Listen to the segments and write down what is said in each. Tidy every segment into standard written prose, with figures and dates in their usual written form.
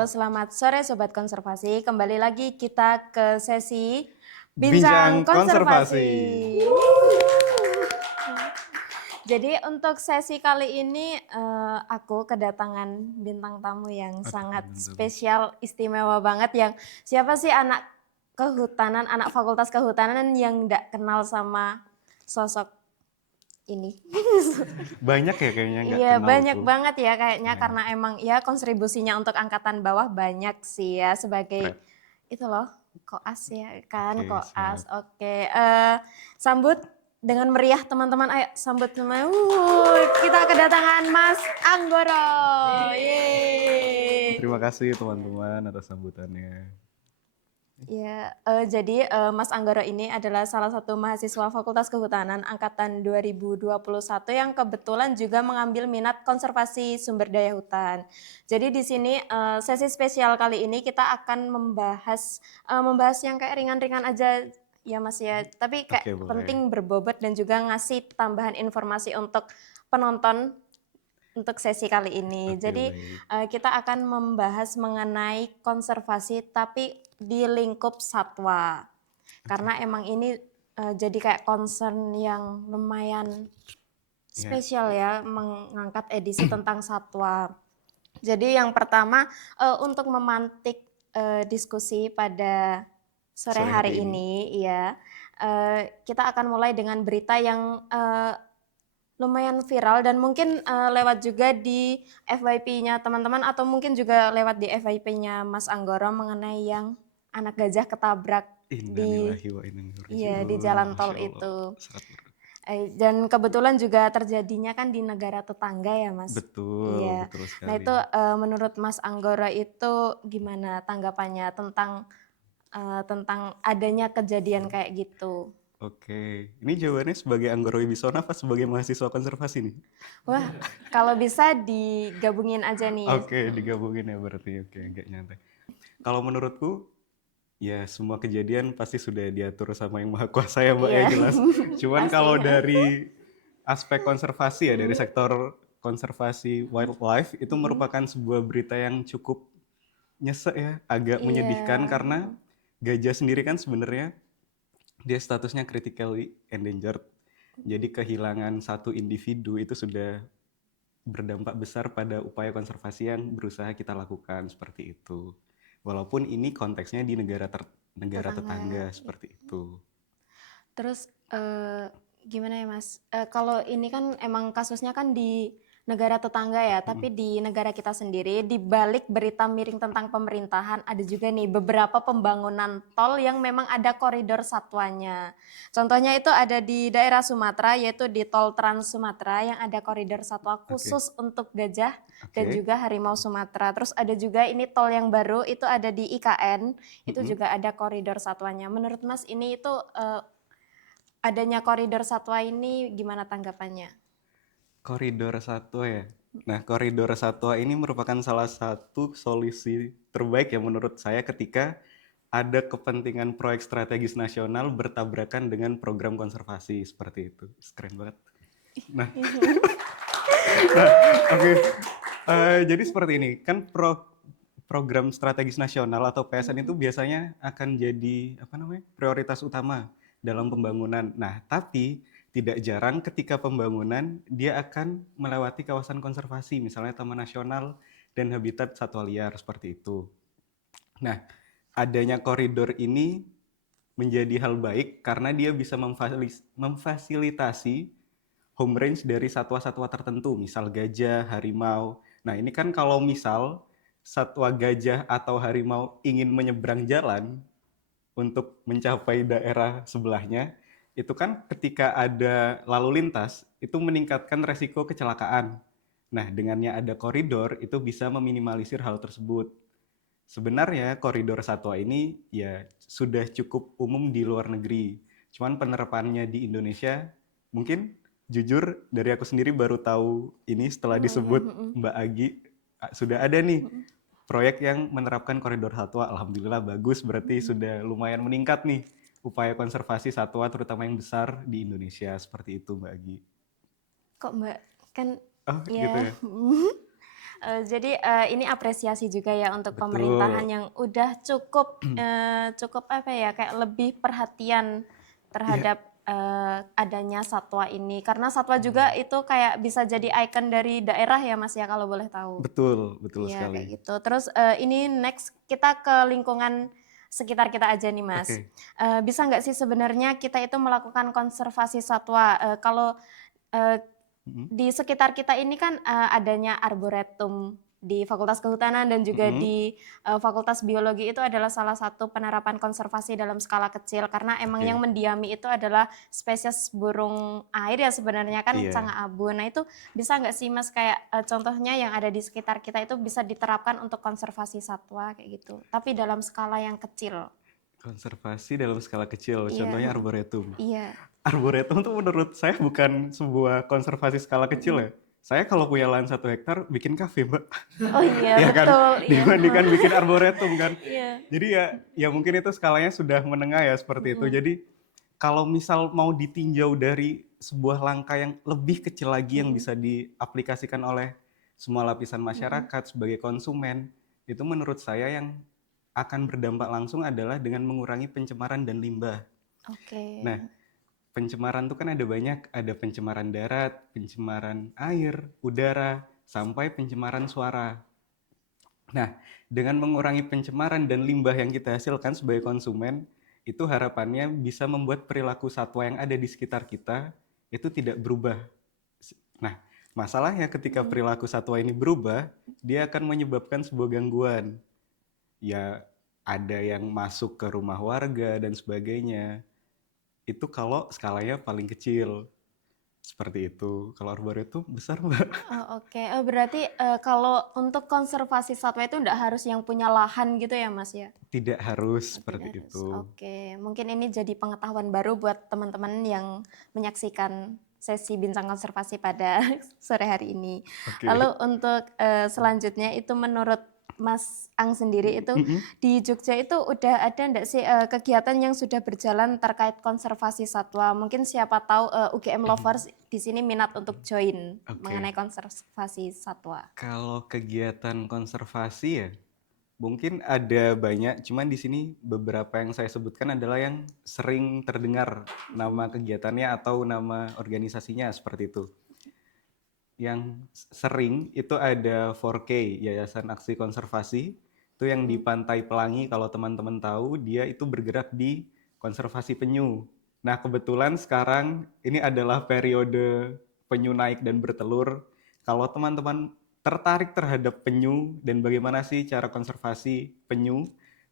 Halo, selamat sore Sobat Konservasi. Kembali lagi kita ke sesi Bincang Bincang Konservasi. Konservasi. Jadi untuk sesi kali ini aku kedatangan bintang tamu yang sangat spesial, istimewa banget, yang siapa sih anak kehutanan, anak fakultas kehutanan yang nggak kenal sama sosok ini. Banyak ya kayaknya nggak Iya, kenal banyak tuh. banget ya kayaknya, Ya, karena emang ya kontribusinya untuk angkatan bawah banyak sih ya, sebagai keren. itu loh, koas ya kan, Oke, koas. siap. Oke, sambut dengan meriah teman-teman, ayo sambut semua. Kita kedatangan Mas Anggoro. Yeay. Terima kasih teman-teman atas sambutannya. Ya, jadi Mas Anggoro ini adalah salah satu mahasiswa Fakultas Kehutanan angkatan 2021 yang kebetulan juga mengambil minat konservasi sumber daya hutan. Jadi di sini sesi spesial kali ini kita akan membahas yang kayak ringan-ringan aja ya Mas ya. Tapi Oke, kayak boleh. penting berbobot dan juga ngasih tambahan informasi untuk penonton untuk sesi kali ini. Oke, Jadi baik. kita akan membahas mengenai konservasi tapi di lingkup satwa. Karena emang ini jadi kayak concern yang lumayan Ya, spesial ya, mengangkat edisi tentang satwa. Jadi yang pertama untuk memantik diskusi pada sore sore hari hari ini. ini ya, kita akan mulai dengan berita yang lumayan viral dan mungkin lewat juga di FYP-nya teman-teman atau mungkin juga lewat di FYP-nya Mas Anggoro mengenai yang anak gajah ketabrak di Innalillahi wa inna ilaihi di raji'un. jalan tol Masya Allah, itu. sangat berat. Dan kebetulan juga terjadinya kan di negara tetangga ya Mas. Betul, Iya. betul Nah sekali. itu menurut Mas Anggoro itu gimana tanggapannya tentang adanya kejadian kayak gitu? Oke, ini jawabannya sebagai Anggoro Wibisono apa sebagai mahasiswa konservasi nih? Wah, kalau bisa digabungin aja nih. Oke, digabungin ya berarti. Oke, agak nyantai. Kalau menurutku, ya semua kejadian pasti sudah diatur sama Yang Maha Kuasa ya Mbak ya, Iya, jelas. Cuman pasti. kalau dari aspek konservasi ya, dari sektor konservasi wildlife, itu merupakan sebuah berita yang cukup nyesek ya, agak menyedihkan Iya, karena gajah sendiri kan sebenarnya dia statusnya critically endangered. Jadi kehilangan satu individu itu sudah berdampak besar pada upaya konservasi yang berusaha kita lakukan seperti itu. Walaupun ini konteksnya di negara tetangga. tetangga seperti itu. Terus gimana ya Mas? Kalau ini kan emang kasusnya kan di negara tetangga ya, tapi di negara kita sendiri, di balik berita miring tentang pemerintahan, ada juga nih beberapa pembangunan tol yang memang ada koridor satwanya. Contohnya itu ada di daerah Sumatera, yaitu di tol Trans Sumatera yang ada koridor satwa Oke, khusus untuk gajah dan oke. juga harimau Sumatera. Terus ada juga ini tol yang baru, itu ada di IKN, itu Mm-mm. juga ada koridor satwanya. Menurut Mas ini itu adanya koridor satwa ini gimana tanggapannya? Koridor satwa ya. Nah, koridor satwa ini merupakan salah satu solusi terbaik ya menurut saya ketika ada kepentingan proyek strategis nasional bertabrakan dengan program konservasi seperti itu. Keren banget. Nah, oke. Jadi seperti ini, kan program strategis nasional atau PSN itu biasanya akan jadi apa namanya prioritas utama dalam pembangunan. Nah, tapi tidak jarang ketika pembangunan dia akan melewati kawasan konservasi, misalnya Taman Nasional dan Habitat Satwa Liar seperti itu. Nah, adanya koridor ini menjadi hal baik karena dia bisa memfasilitasi home range dari satwa-satwa tertentu, misal gajah, harimau. Nah, ini kan kalau misal satwa gajah atau harimau ingin menyeberang jalan untuk mencapai daerah sebelahnya, itu kan ketika ada lalu lintas, itu meningkatkan resiko kecelakaan. Nah, dengannya ada koridor, itu bisa meminimalisir hal tersebut. Sebenarnya koridor satwa ini ya sudah cukup umum di luar negeri. Cuman penerapannya di Indonesia mungkin jujur dari aku sendiri baru tahu ini setelah disebut Mbak Agi sudah ada nih proyek yang menerapkan koridor satwa. Alhamdulillah bagus, berarti sudah lumayan meningkat nih upaya konservasi satwa terutama yang besar di Indonesia seperti itu Mbak Agi. Kok Mbak kan Oh gitu ya ya. Jadi ini apresiasi juga ya untuk pemerintahan Betul. yang udah cukup cukup apa ya, kayak lebih perhatian Iya. terhadap adanya satwa ini. Karena satwa juga Hmm. itu kayak bisa jadi ikon dari daerah ya Mas ya kalau boleh tahu. Betul, betul Iya kayak sekali. gitu. Terus ini next kita ke lingkungan sekitar kita aja nih Mas. Oke. Bisa nggak sih sebenarnya kita itu melakukan konservasi satwa? Kalau eh, Mhm. di sekitar kita ini kan adanya arboretum di Fakultas Kehutanan dan juga Mhm. di Fakultas Biologi itu adalah salah satu penerapan konservasi dalam skala kecil karena emang yang Oke. mendiami itu adalah spesies burung air ya sebenarnya kan Iya. canga abu. Nah itu bisa nggak sih Mas kayak contohnya yang ada di sekitar kita itu bisa diterapkan untuk konservasi satwa kayak gitu, tapi dalam skala yang kecil. Konservasi dalam skala kecil, Iya, contohnya arboretum. iya. Arboretum tuh menurut saya bukan sebuah konservasi skala kecil Mm-mm. ya. Saya kalau punya lahan 1 hektar bikin kafe, Mbak. Oh iya Ya kan? betul, iya. Dibandingkan bikin arboretum kan. Iya. Jadi ya mungkin itu skalanya sudah menengah ya seperti itu. Mm-mm. Jadi kalau misal mau ditinjau dari sebuah langkah yang lebih kecil lagi yang Mm-mm. bisa diaplikasikan oleh semua lapisan Mm-mm. masyarakat sebagai konsumen, itu menurut saya yang akan berdampak langsung adalah dengan mengurangi pencemaran dan limbah. Oke. Nah, pencemaran itu kan ada banyak, ada pencemaran darat, pencemaran air, udara, sampai pencemaran suara. Nah, dengan mengurangi pencemaran dan limbah yang kita hasilkan sebagai konsumen, itu harapannya bisa membuat perilaku satwa yang ada di sekitar kita itu tidak berubah. Nah, masalahnya ketika Mm-mm. perilaku satwa ini berubah, dia akan menyebabkan sebuah gangguan. Ya, ada yang masuk ke rumah warga dan sebagainya. Itu kalau skalanya paling kecil. Seperti itu. Kalau arboretum besar, Mbak. Oh, oke. Berarti kalau untuk konservasi satwa itu nggak harus yang punya lahan gitu ya, Mas ya? Tidak harus Oh, seperti tidak harus. itu. Oke, mungkin ini jadi pengetahuan baru buat teman-teman yang menyaksikan sesi bincang konservasi pada sore hari ini. Oke. Lalu untuk selanjutnya itu menurut Mas Ang sendiri itu Mm-mm. di Jogja itu udah ada enggak sih kegiatan yang sudah berjalan terkait konservasi satwa? Mungkin siapa tahu UGM Lovers di sini minat untuk join mengenai Oke. konservasi satwa. Kalau kegiatan konservasi ya, mungkin ada banyak, cuman di sini beberapa yang saya sebutkan adalah yang sering terdengar nama kegiatannya atau nama organisasinya seperti itu. Yang sering itu ada 4K, Yayasan Aksi Konservasi, itu yang di Pantai Pelangi, kalau teman-teman tahu, dia itu bergerak di konservasi penyu. Nah, kebetulan sekarang ini adalah periode penyu naik dan bertelur. Kalau teman-teman tertarik terhadap penyu dan bagaimana sih cara konservasi penyu,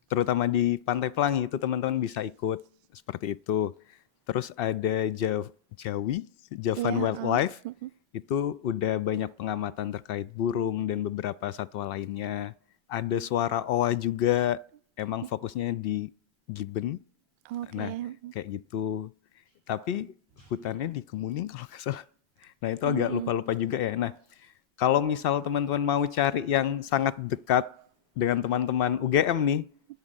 terutama di Pantai Pelangi, itu teman-teman bisa ikut seperti itu. Terus ada Jawi, Iya, Javan heeh. Wildlife, itu udah banyak pengamatan terkait burung dan beberapa satwa lainnya. Ada suara oa juga, emang fokusnya di gibbon. Nah, Oke. kayak gitu. Tapi hutannya di Kemuning kalau nggak salah. Nah, itu agak Hmm. lupa-lupa juga ya. Nah, kalau misal teman-teman mau cari yang sangat dekat dengan teman-teman UGM nih,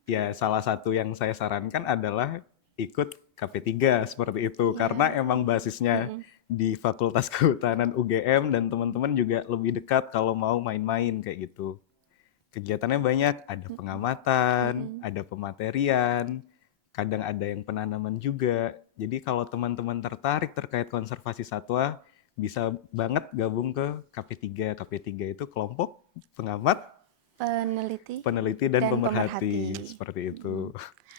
ya salah satu yang saya sarankan adalah ikut KP3 seperti itu. Karena Iya. emang basisnya Mm-mm. di Fakultas Kehutanan UGM dan teman-teman juga lebih dekat kalau mau main-main kayak gitu. Kegiatannya banyak, ada pengamatan, Mm-mm. ada pematerian, kadang ada yang penanaman juga. Jadi kalau teman-teman tertarik terkait konservasi satwa, bisa banget gabung ke KP3. KP3 itu kelompok pengamat, Peneliti peneliti, dan dan pemerhati. pemerhati. Seperti itu.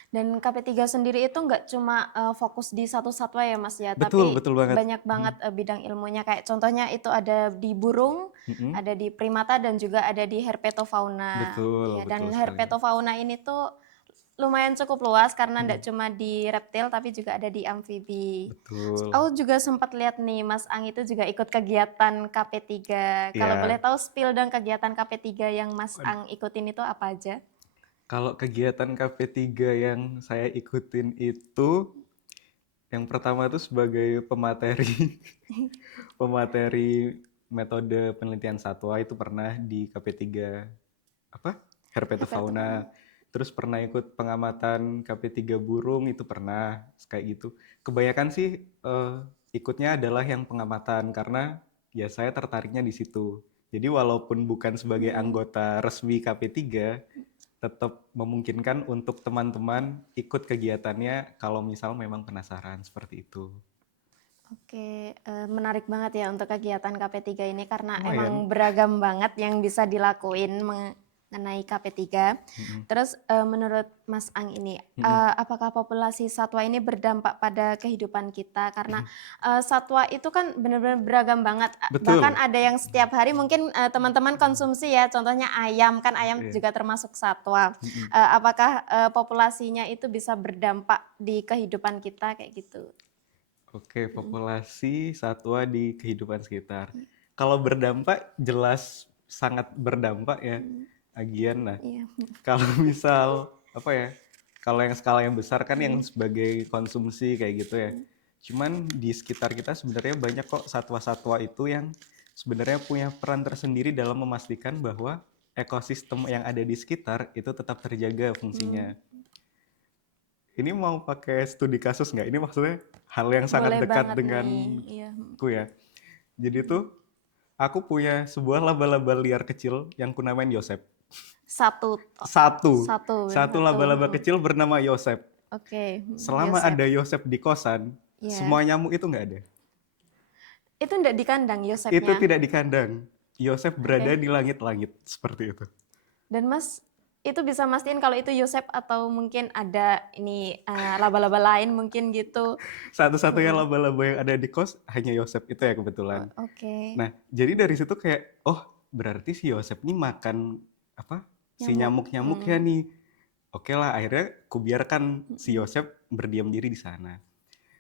Dan KP3 sendiri itu nggak cuma fokus di satu satwa ya Mas ya, Betul, tapi betul banget. banyak banget bidang ilmunya. Kayak contohnya itu ada di burung, Mm-mm. ada di primata dan juga ada di herpetofauna. Betul, Ya, betul dan sekali. herpetofauna ini tuh lumayan cukup luas karena nggak Mm, cuma di reptil tapi juga ada di amfibi. betul. Aku juga sempat lihat nih Mas Ang itu juga ikut kegiatan KP3. Kalau boleh Ya, tahu spill dong kegiatan KP3 yang Mas Ang ikutin itu apa aja? kalau kegiatan KP3 yang saya ikutin itu, yang pertama itu sebagai pemateri, pemateri metode penelitian satwa itu pernah di KP3 apa? Herpetofauna. Herpetofauna. Terus pernah ikut pengamatan KP3 burung itu pernah kayak gitu. Kebanyakan sih ikutnya adalah yang pengamatan karena ya saya tertariknya di situ. Jadi walaupun bukan sebagai Mm-mm. anggota resmi KP3, tetap memungkinkan untuk teman-teman ikut kegiatannya kalau misal memang penasaran seperti itu. Oke, menarik banget ya untuk kegiatan KP3 ini karena Lumayan. emang beragam banget yang bisa dilakuin mengenai KP3. Mm-mm. Terus menurut Mas Ang ini, Mm-mm. apakah populasi satwa ini berdampak pada kehidupan kita? Karena satwa itu kan benar-benar beragam banget. Bahkan Betul. ada yang setiap hari mungkin teman-teman konsumsi ya, contohnya ayam, kan ayam Iya. juga termasuk satwa. Mm-mm. Apakah populasinya itu bisa berdampak di kehidupan kita kayak gitu? Oke, Mm. populasi satwa di kehidupan sekitar. Kalau berdampak, jelas sangat berdampak ya, Mm. Agian. Nah, Iya. kalau misal, apa ya, kalau yang skala yang besar kan yang Mm. sebagai konsumsi kayak gitu ya. Mm. Cuman di sekitar kita sebenarnya banyak kok satwa-satwa itu yang sebenarnya punya peran tersendiri dalam memastikan bahwa ekosistem yang ada di sekitar itu tetap terjaga fungsinya. Mm. Ini mau pakai studi kasus nggak? Ini maksudnya hal yang sangat Boleh dekat banget nih. denganku Iya. ya. Jadi Mm. tuh aku punya sebuah laba-laba liar kecil yang kunamain Yosep. Satu, Satu. satu, Satu satu. laba-laba kecil bernama Yosep. Oke, Selama Yosep. ada Yosep di kosan, Ya, semua nyamuk itu nggak ada. itu ndak di kandang Itu Yosepnya. tidak di kandang. Yosep berada Oke. di langit-langit seperti itu. Dan Mas itu bisa mastiin kalau itu Yosep atau mungkin ada ini laba-laba lain mungkin gitu. Satu-satunya Heeh. laba-laba yang ada di kos hanya Yosep itu ya Oh, kebetulan. oke. Nah, jadi dari situ kayak, oh berarti si Yosep nih makan apa? Si Nyamuk. nyamuk-nyamuk ya Mm. nih. Oke lah, akhirnya kubiarkan si Mm-mm. Yosep berdiam diri di sana.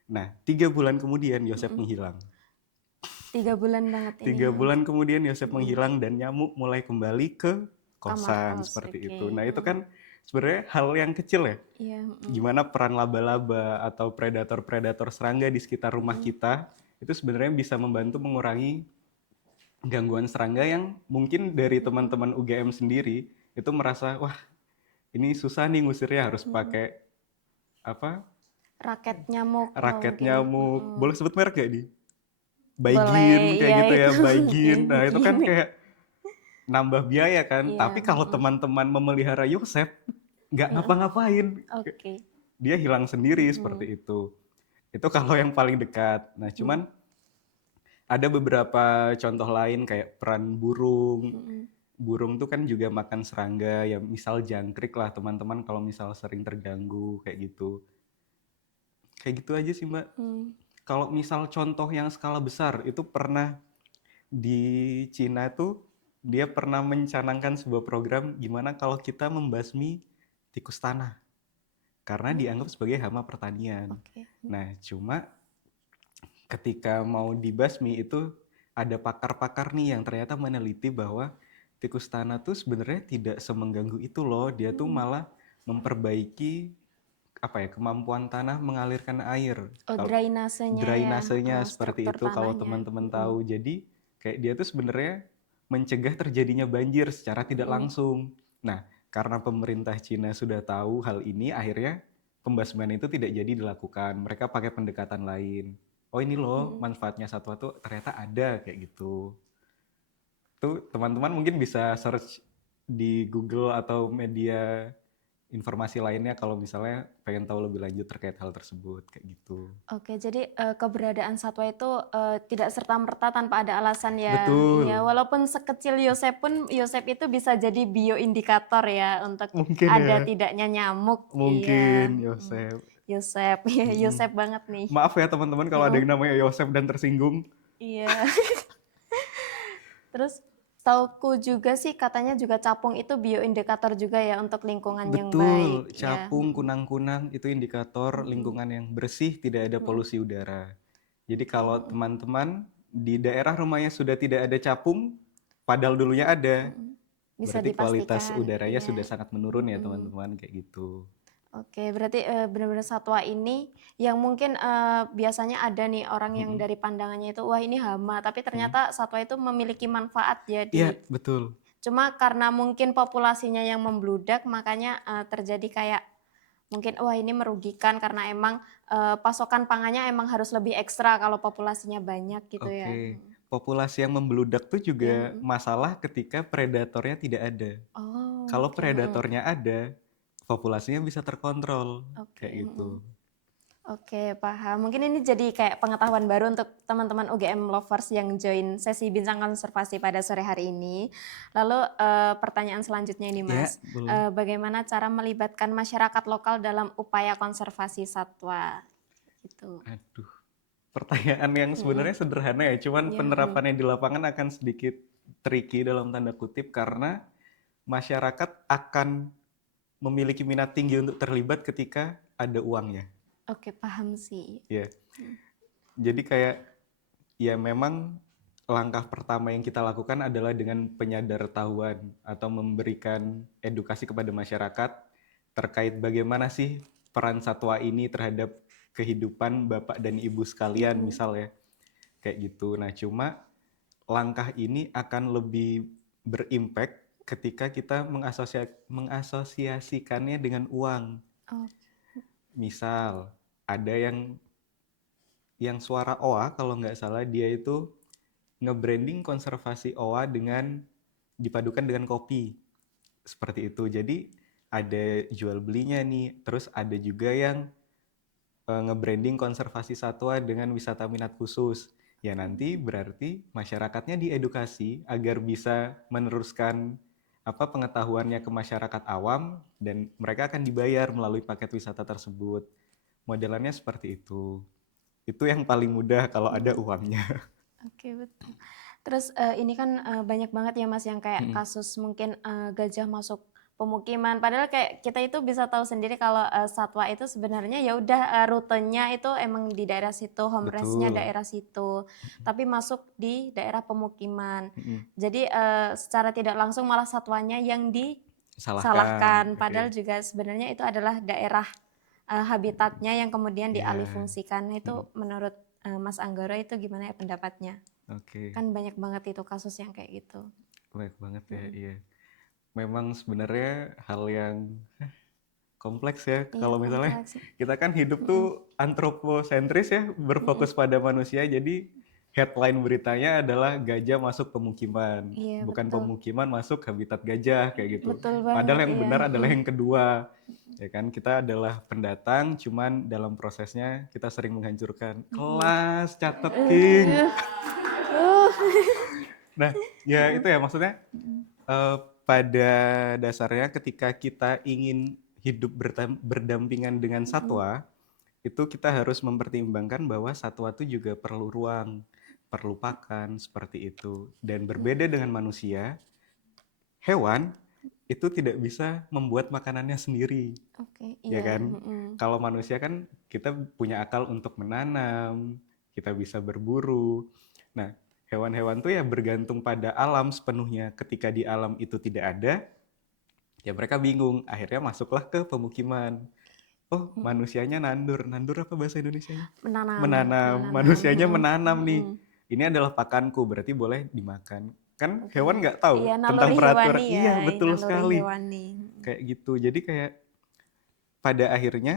Nah, 3 bulan kemudian Yosep Mm-mm. menghilang. 3 bulan banget ini. 3 bulan kemudian Yosep Mm-mm. menghilang dan nyamuk mulai kembali ke Kamar kosan kos, seperti oke. itu. Nah, itu Mm. kan sebenarnya hal yang kecil ya. Iya. Mm. Gimana peran laba-laba atau predator-predator serangga di sekitar rumah Mm. kita itu sebenarnya bisa membantu mengurangi gangguan serangga yang mungkin dari Mm. teman-teman UGM sendiri itu merasa, wah ini susah nih ngusirnya, harus Mm. pakai apa, Raket nyamuk atau raket mungkin nyamuk. Boleh sebut merek gak nih? boleh, Baigin kayak ya gitu itu ya, Baigin. Nah itu kan gini. kayak nambah biaya kan. Iya. Tapi kalau Mm. teman-teman memelihara Yosef, nggak Heeh. ngapa-ngapain. Oke. Dia hilang sendiri Mm. seperti itu. Itu kalau yang paling dekat. Nah Mm. cuman ada beberapa contoh lain kayak peran burung. Mm. Burung tuh kan juga makan serangga, ya misal jangkrik lah teman-teman kalau misal sering terganggu kayak gitu. Kayak gitu aja sih Mbak. Mm. Kalau misal contoh yang skala besar itu pernah di Cina tuh dia pernah mencanangkan sebuah program gimana kalau kita membasmi tikus tanah karena Mm. dianggap sebagai hama pertanian. Oke. Nah, cuma ketika mau dibasmi itu ada pakar-pakar nih yang ternyata meneliti bahwa tikus tanah tuh sebenarnya tidak semengganggu itu loh. Dia tuh Mm. malah memperbaiki apa ya, kemampuan tanah mengalirkan air. Oh, Kalau drainasenya ya, drainasenya seperti struktur itu kalau tanahnya. teman-teman Mm. tahu. Jadi kayak dia tuh sebenarnya mencegah terjadinya banjir secara tidak Mm. langsung. Nah, karena pemerintah Cina sudah tahu hal ini, akhirnya pembasmian itu tidak jadi dilakukan. Mereka pakai pendekatan lain. Oh ini loh Mm. manfaatnya satwa tuh ternyata ada kayak gitu. Tuh teman-teman mungkin bisa search di Google atau media informasi lainnya kalau misalnya pengen tahu lebih lanjut terkait hal tersebut kayak gitu. Oke, jadi keberadaan satwa itu tidak serta-merta tanpa ada alasan ya. Ya, Betul. walaupun sekecil Yosep pun, Yosep itu bisa jadi bioindikator ya untuk Mungkin ada ya. tidaknya nyamuk. Mungkin Iya, Yosef. Yosep, ya Mm-mm. Yosep banget nih. Maaf ya teman-teman kalau ada Heeh. yang namanya Yosef dan tersinggung. Iya. Terus tauku juga sih katanya juga capung itu bioindikator juga ya untuk lingkungan yang baik Betul, ya. capung, kunang-kunang itu indikator Mm-mm. lingkungan yang bersih, tidak ada Mm-mm. polusi udara. Jadi Oke. kalau teman-teman di daerah rumahnya sudah tidak ada capung, padahal dulunya ada, Mm-mm. Bisa berarti kualitas dipastikan, udaranya sudah iya. sangat menurun ya Mm-mm. teman-teman kayak gitu. Oke, berarti benar-benar satwa ini yang mungkin biasanya ada nih orang yang Mm-mm. dari pandangannya itu, wah ini hama, tapi Mm. ternyata satwa itu memiliki manfaat ya Iya, betul. cuma karena mungkin populasinya yang membludak, makanya terjadi kayak mungkin wah ini merugikan karena emang pasokan pangannya emang harus lebih ekstra kalau populasinya banyak gitu ya. Oke. populasi yang membludak tuh Iya, juga masalah ketika predatornya tidak ada. Oh, Kalau oke, predatornya ada, populasinya bisa terkontrol, Oke, kayak gitu. Oke, paham. Mungkin ini jadi kayak pengetahuan baru untuk teman-teman UGM lovers yang join sesi bincang konservasi pada sore hari ini. Lalu pertanyaan selanjutnya ini, Ya, Mas. boleh. Bagaimana cara melibatkan masyarakat lokal dalam upaya konservasi satwa? Gitu. Aduh, pertanyaan yang Mm-mm. sebenarnya sederhana ya, cuman Iya, penerapannya di lapangan akan sedikit tricky dalam tanda kutip karena masyarakat akan memiliki minat tinggi untuk terlibat ketika ada uangnya. Oke, paham sih. Ya, jadi kayak ya memang langkah pertama yang kita lakukan adalah dengan penyadartahuan atau memberikan edukasi kepada masyarakat terkait bagaimana sih peran satwa ini terhadap kehidupan Bapak dan Ibu sekalian misalnya kayak gitu. Nah, cuma langkah ini akan lebih berimpact ketika kita mengasosiasikannya dengan uang. Oh, Misal, ada yang suara OA kalau nggak salah dia itu nge-branding konservasi OA dengan dipadukan dengan kopi. Seperti itu. Jadi ada jual belinya nih. Terus ada juga yang nge-branding konservasi satwa dengan wisata minat khusus. Ya nanti berarti masyarakatnya diedukasi agar bisa meneruskan apa pengetahuannya ke masyarakat awam dan mereka akan dibayar melalui paket wisata tersebut. Modelannya seperti itu. Itu yang paling mudah kalau ada uangnya. Oke, betul. Terus ini kan banyak banget ya Mas yang kayak kasus mungkin gajah masuk pemukiman. Padahal kayak kita itu bisa tahu sendiri kalau satwa itu sebenarnya ya udah rutenya itu emang di daerah situ, home range-nya Betul. daerah situ. Tapi masuk di daerah pemukiman. Mm-mm. Jadi secara tidak langsung malah satwanya yang Salahkan. disalahkan. Padahal Oke. juga sebenarnya itu adalah daerah habitatnya yang kemudian Ya. dialihfungsikan. Nah, Mm-mm. itu menurut Mas Anggoro itu gimana ya pendapatnya? Oke. Kan banyak banget itu kasus yang kayak gitu. Banyak banget ya, iya. Memang sebenarnya hal yang kompleks ya. Iya, Kalau misalnya kompleks. kita kan hidup tuh antroposentris ya, berfokus pada manusia. Jadi headline beritanya adalah gajah masuk pemukiman, Iya, bukan betul. pemukiman masuk habitat gajah kayak gitu. Betul Padahal banget, yang iya. benar adalah yang kedua. Ya kan, kita adalah pendatang, cuman dalam prosesnya kita sering menghancurkan. Kelas, catet King. Nah, ya itu ya maksudnya pada dasarnya ketika kita ingin hidup berdampingan dengan satwa, itu kita harus mempertimbangkan bahwa satwa itu juga perlu ruang, perlu pakan, seperti itu. Dan berbeda dengan manusia, hewan itu tidak bisa membuat makanannya sendiri, Oke, ya iya. kan? Kalau manusia kan kita punya akal untuk menanam, kita bisa berburu. Nah, hewan-hewan tuh ya bergantung pada alam sepenuhnya. Ketika di alam itu tidak ada, ya mereka bingung. Akhirnya masuklah ke pemukiman. Oh, manusianya nandur. Nandur apa bahasa Indonesianya? Menanam, Menanam. menanam. Manusianya menanam nih. Ini adalah pakanku, berarti boleh dimakan. Kan Oke. hewan nggak tahu Iya, tentang naluri peraturan. hewani ya, Iya, betul naluri sekali. hewani. Kayak gitu. Jadi kayak pada akhirnya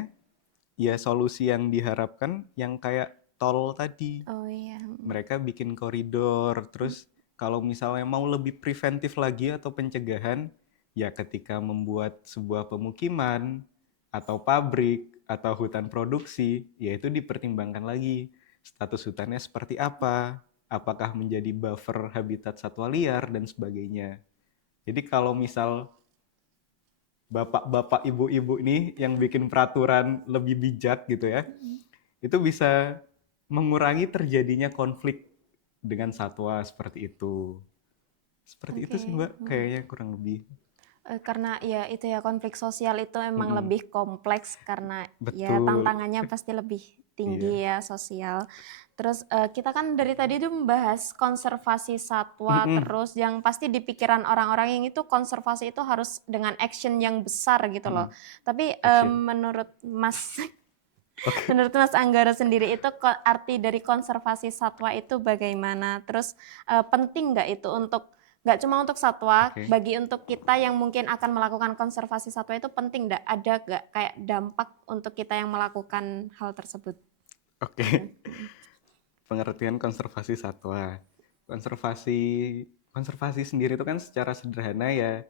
ya solusi yang diharapkan yang kayak tol tadi. Oh iya. Mereka bikin koridor, terus kalau misalnya mau lebih preventif lagi atau pencegahan, ya ketika membuat sebuah pemukiman atau pabrik atau hutan produksi, ya itu dipertimbangkan lagi status hutannya seperti apa, apakah menjadi buffer habitat satwa liar dan sebagainya. Jadi kalau misal bapak-bapak, ibu-ibu nih yang bikin peraturan lebih bijak gitu ya, itu bisa mengurangi terjadinya konflik dengan satwa seperti itu. Seperti itu sih Oke. Mbak, kayaknya kurang lebih. Karena ya itu ya konflik sosial itu emang Mm-mm. lebih kompleks karena ya Betul. tantangannya pasti lebih Iya. tinggi ya sosial. Terus kita kan dari tadi tuh membahas konservasi satwa, Mm-mm. terus yang pasti di pikiran orang-orang yang itu konservasi itu harus dengan action yang besar gitu loh. Tapi Action. menurut Mas Oke. menurut Mas Anggara sendiri itu arti dari konservasi satwa itu bagaimana? Terus penting nggak itu untuk nggak cuma untuk satwa, Oke. bagi untuk kita yang mungkin akan melakukan konservasi satwa itu penting nggak? Ada nggak kayak dampak untuk kita yang melakukan hal tersebut? Oke. Pengertian konservasi satwa. konservasi konservasi sendiri itu kan secara sederhana ya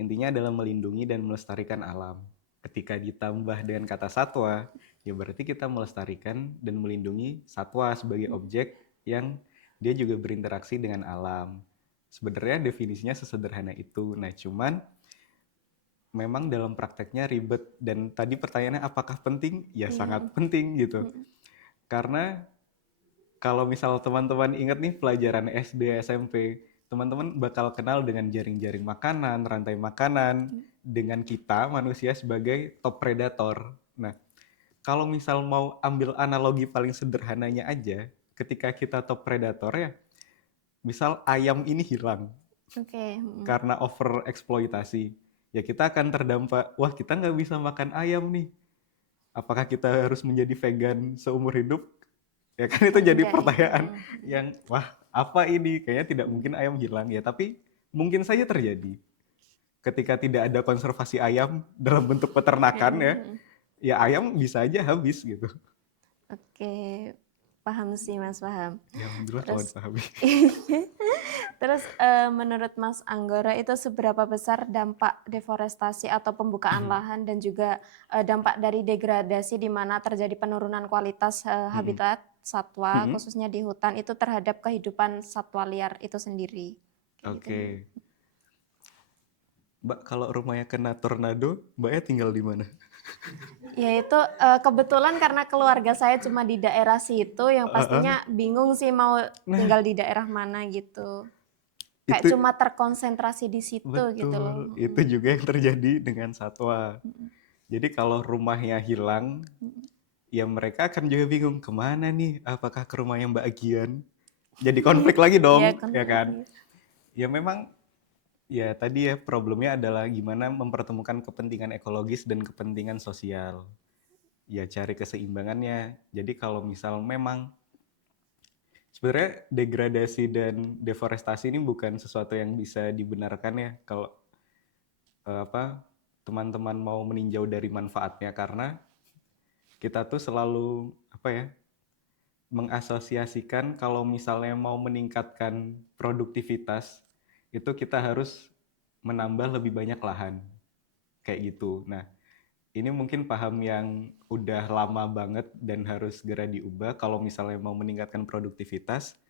intinya adalah melindungi dan melestarikan alam. Ketika ditambah dengan kata satwa, ya berarti kita melestarikan dan melindungi satwa sebagai objek yang dia juga berinteraksi dengan alam. Sebenarnya definisinya sesederhana itu. Nah, cuman memang dalam prakteknya ribet dan tadi pertanyaannya apakah penting? Ya Iya. sangat penting gitu. Karena kalau misal teman-teman ingat nih pelajaran SD, SMP, teman-teman bakal kenal dengan jaring-jaring makanan, rantai makanan, dengan kita manusia sebagai top predator. Nah, kalau misal mau ambil analogi paling sederhananya aja, ketika kita top predator ya, misal ayam ini hilang Oke. karena over eksploitasi, ya kita akan terdampak, wah kita nggak bisa makan ayam nih. Apakah kita harus menjadi vegan seumur hidup? Ya kan itu jadi Enggak ya. pertanyaan yang wah apa ini? Kayaknya tidak mungkin ayam hilang ya, tapi mungkin saja terjadi. Ketika tidak ada konservasi ayam dalam bentuk peternakan ya, ya ayam bisa aja habis gitu. Oke, paham sih Mas, paham. Ya alhamdulillah kalau Terus dipahami. terus menurut Mas Anggara itu seberapa besar dampak deforestasi atau pembukaan lahan dan juga dampak dari degradasi di mana terjadi penurunan kualitas habitat satwa khususnya di hutan itu terhadap kehidupan satwa liar itu sendiri. Kayak gitu. Oke. Mbak, kalau rumahnya kena tornado, Mbaknya tinggal di mana? Ya itu kebetulan karena keluarga saya cuma di daerah situ yang pastinya bingung sih mau tinggal di daerah mana gitu. Kayak Itu cuma terkonsentrasi di situ gitu loh. betul, itu juga yang terjadi dengan satwa. Jadi kalau rumahnya hilang, ya mereka akan juga bingung kemana nih, apakah ke rumahnya Mbak Gian? Jadi konflik lagi Iya dong, kan. ya kan? Ya memang, ya tadi ya problemnya adalah gimana mempertemukan kepentingan ekologis dan kepentingan sosial. Ya cari keseimbangannya. Jadi kalau misal memang sebenarnya degradasi dan deforestasi ini bukan sesuatu yang bisa dibenarkan ya kalau teman-teman mau meninjau dari manfaatnya karena kita tuh selalu mengasosiasikan kalau misalnya mau meningkatkan produktivitas itu kita harus menambah lebih banyak lahan kayak gitu. Nah, ini mungkin paham yang udah lama banget dan harus segera diubah. Kalau misalnya mau meningkatkan produktivitas,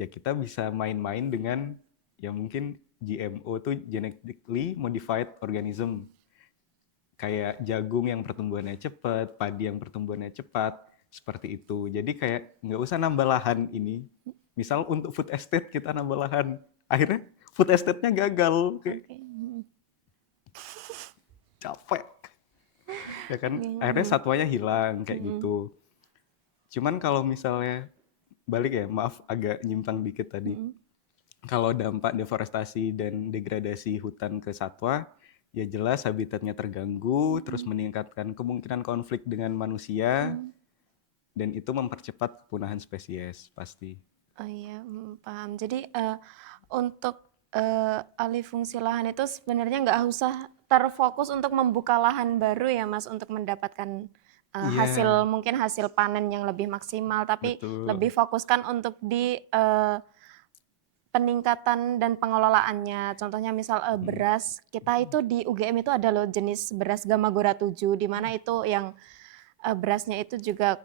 ya kita bisa main-main dengan ya mungkin GMO tuh genetically modified organism. Kayak jagung yang pertumbuhannya cepat, padi yang pertumbuhannya cepat, seperti itu. Jadi kayak nggak usah nambah lahan ini. Misal untuk food estate kita nambah lahan, akhirnya food estate-nya gagal, kayak Oke. capek. Ya kan, akhirnya satwanya hilang kayak gitu. Cuman kalau misalnya balik ya, maaf agak nyimpang dikit tadi. Kalau dampak deforestasi dan degradasi hutan ke satwa, ya jelas habitatnya terganggu, terus meningkatkan kemungkinan konflik dengan manusia, dan itu mempercepat kepunahan spesies pasti. Oh iya, paham. Jadi untuk alih fungsi lahan itu sebenarnya nggak usah terfokus untuk membuka lahan baru ya Mas untuk mendapatkan Iya, mungkin hasil panen yang lebih maksimal, tapi betul. lebih fokuskan untuk di peningkatan dan pengelolaannya. Contohnya misal beras, kita itu di UGM itu ada loh jenis beras Gamagora 7 di mana itu yang berasnya itu juga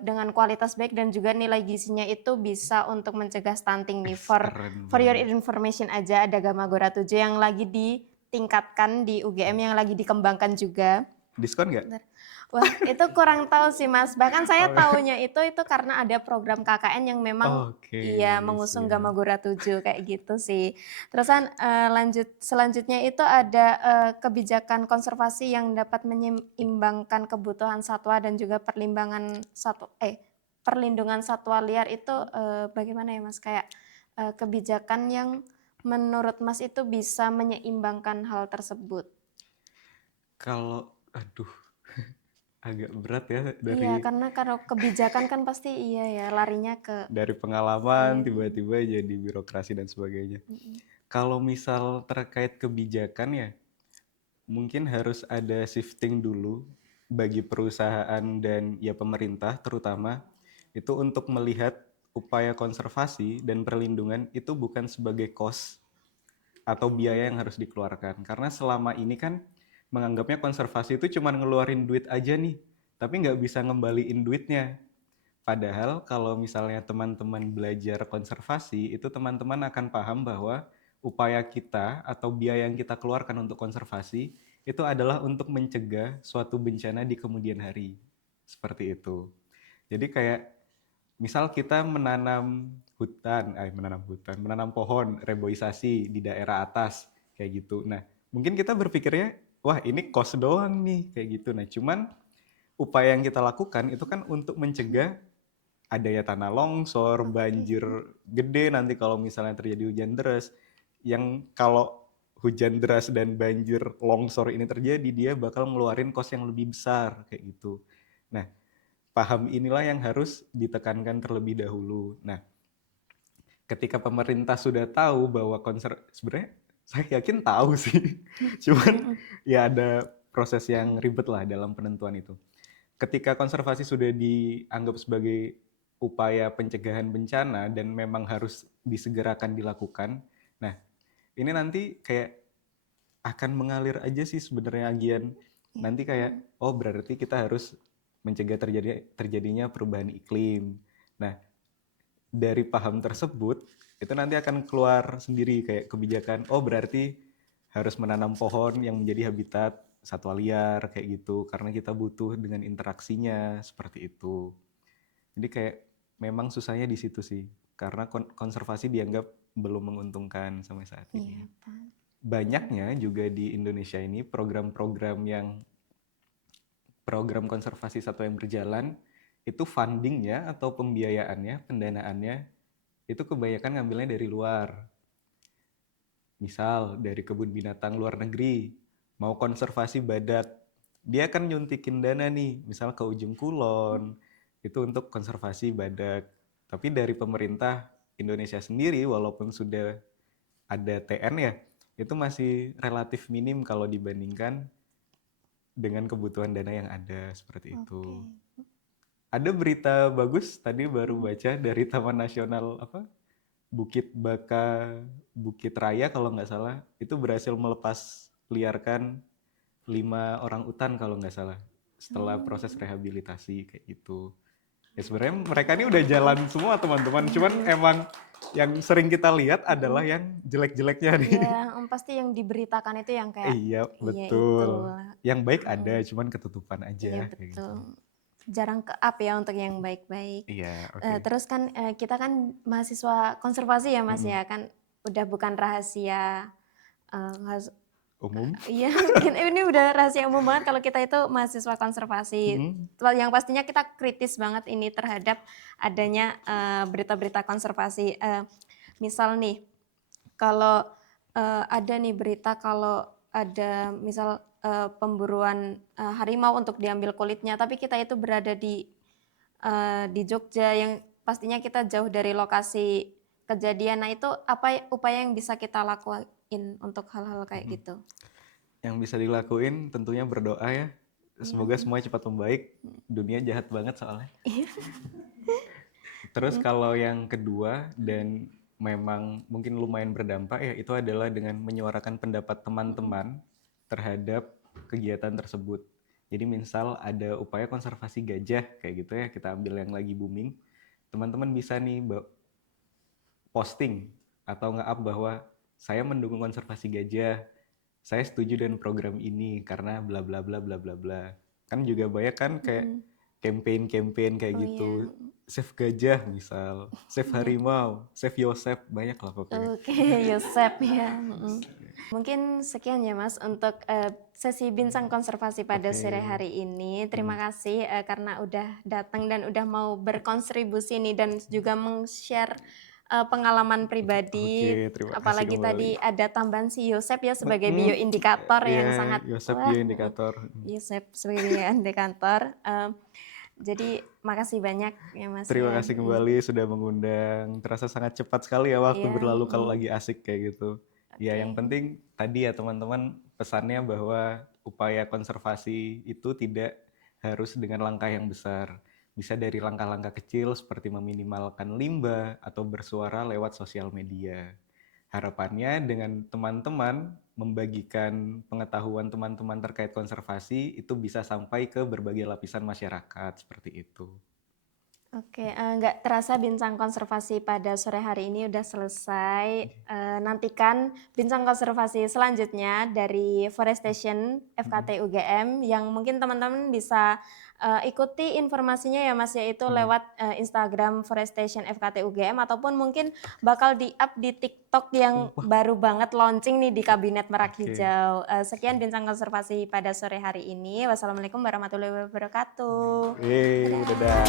dengan kualitas baik dan juga nilai gizinya itu bisa untuk mencegah stunting nih. Keren For your banget. information aja ada Gamagora 7 yang lagi ditingkatkan di UGM yang lagi dikembangkan juga. Diskon nggak? Bentar. Wah, itu kurang tahu sih Mas. Bahkan saya tahunya itu karena ada program KKN yang memang Oke, iya mengusung siap. Gamagora 7 kayak gitu sih. Terusan selanjutnya itu ada kebijakan konservasi yang dapat menyeimbangkan kebutuhan satwa dan juga perlindungan satwa liar itu bagaimana ya Mas? Kayak kebijakan yang menurut Mas itu bisa menyeimbangkan hal tersebut. Kalau, aduh, agak berat ya Iya, dari karena kalau kebijakan kan pasti iya ya, larinya ke pengalaman iya. tiba-tiba jadi birokrasi dan sebagainya. Kalau misal terkait kebijakan ya, mungkin harus ada shifting dulu bagi perusahaan dan ya pemerintah terutama itu untuk melihat upaya konservasi dan perlindungan itu bukan sebagai cost atau biaya yang harus dikeluarkan. Karena selama ini kan menganggapnya konservasi itu cuma ngeluarin duit aja nih, tapi nggak bisa ngembaliin duitnya. Padahal kalau misalnya teman-teman belajar konservasi, itu teman-teman akan paham bahwa upaya kita atau biaya yang kita keluarkan untuk konservasi itu adalah untuk mencegah suatu bencana di kemudian hari. Seperti itu. Jadi kayak misal kita menanam pohon, reboisasi di daerah atas kayak gitu. Nah, mungkin kita berpikirnya, wah ini cost doang nih kayak gitu. Nah, cuman upaya yang kita lakukan itu kan untuk mencegah adanya tanah longsor, banjir gede nanti kalau misalnya terjadi hujan deras. Yang kalau hujan deras dan banjir longsor ini terjadi, dia bakal ngeluarin cost yang lebih besar kayak gitu. Nah, paham inilah yang harus ditekankan terlebih dahulu. Nah, ketika pemerintah sudah tahu bahwa sebenarnya saya yakin tahu sih, cuman ya ada proses yang ribet lah dalam penentuan itu. Ketika konservasi sudah dianggap sebagai upaya pencegahan bencana dan memang harus disegerakan dilakukan, nah ini nanti kayak akan mengalir aja sih sebenarnya Agian. Nanti kayak, oh berarti kita harus mencegah terjadinya perubahan iklim. Nah, dari paham tersebut, itu nanti akan keluar sendiri kayak kebijakan, oh berarti harus menanam pohon yang menjadi habitat satwa liar kayak gitu, karena kita butuh dengan interaksinya, seperti itu. Jadi kayak memang susahnya di situ sih, karena konservasi dianggap belum menguntungkan sampai saat ini. Iya, Pak. Banyaknya juga di Indonesia ini program konservasi satwa yang berjalan, itu fundingnya atau pembiayaannya, pendanaannya, itu kebanyakan ngambilnya dari luar. Misal dari kebun binatang luar negeri, mau konservasi badak, dia kan nyuntikin dana nih, misal ke Ujung Kulon, itu untuk konservasi badak. Tapi dari pemerintah Indonesia sendiri, walaupun sudah ada TN ya, itu masih relatif minim kalau dibandingkan dengan kebutuhan dana yang ada, seperti itu. Ada berita bagus tadi baru baca dari Taman Nasional Bukit Baka Bukit Raya kalau nggak salah, itu berhasil melepas liarkan 5 orang utan kalau nggak salah setelah proses rehabilitasi kayak gitu. Ya sebenarnya mereka ini udah jalan semua teman-teman, cuman emang yang sering kita lihat adalah yang jelek-jeleknya nih. Ya, pasti yang diberitakan itu yang kayak, Iya iya itu. betul. Yang baik ada, cuman ketutupan Iya aja kayak gitu. betul. Jarang ke up ya untuk yang baik-baik. Iya, oke. Terus kan kita kan mahasiswa konservasi ya Mas ya, kan udah bukan rahasia Umum. iya, ini udah rahasia umum banget kalau kita itu mahasiswa konservasi. Yang pastinya kita kritis banget ini terhadap adanya berita-berita konservasi. Misal nih, kalau ada nih berita kalau ada misal pemburuan harimau untuk diambil kulitnya, tapi kita itu berada di Jogja yang pastinya kita jauh dari lokasi kejadian. Nah itu apa upaya yang bisa kita lakuin untuk hal-hal kayak gitu? Yang bisa dilakuin tentunya berdoa ya. Semoga semuanya cepat membaik. Dunia jahat banget soalnya. Terus kalau yang kedua dan memang mungkin lumayan berdampak ya, itu adalah dengan menyuarakan pendapat teman-teman terhadap kegiatan tersebut. Jadi misal ada upaya konservasi gajah kayak gitu ya, kita ambil yang lagi booming. Teman-teman bisa nih posting atau nge-up bahwa saya mendukung konservasi gajah, saya setuju dengan program ini karena bla bla bla bla bla bla. Kan juga banyak kan kayak campaign kayak gitu. Save gajah misal, save harimau, save Yosef, banyak lah pokoknya. Oke, Yosep ya. Mungkin sekian ya Mas untuk sesi bincang konservasi pada sore hari ini. Terima kasih karena udah datang dan udah mau berkontribusi nih dan juga meng-share pengalaman pribadi. Oke, terima kasih Apalagi kembali. tadi ada tambahan si Yosep ya sebagai bioindikator yang sangat Yosef wah. bioindikator. Yosep sebagai bioindikator. Jadi makasih banyak ya Mas Terima ya. kasih kembali sudah mengundang. Terasa sangat cepat sekali ya waktu Iya, berlalu kalau lagi asik kayak gitu. Ya yang Oke. penting tadi ya teman-teman pesannya bahwa upaya konservasi itu tidak harus dengan langkah yang besar. Bisa dari langkah-langkah kecil seperti meminimalkan limbah atau bersuara lewat sosial media. Harapannya dengan teman-teman membagikan pengetahuan teman-teman terkait konservasi itu bisa sampai ke berbagai lapisan masyarakat seperti itu. Oke, nggak terasa bincang konservasi pada sore hari ini udah selesai. Nantikan bincang konservasi selanjutnya dari Forestation FKT UGM yang mungkin teman-teman bisa ikuti informasinya ya Mas, yaitu lewat Instagram Forestation FKT UGM ataupun mungkin bakal di-up di TikTok yang baru banget launching nih di Kabinet Merak Oke. Hijau. Sekian bincang konservasi pada sore hari ini. Wassalamualaikum warahmatullahi wabarakatuh. Dadah.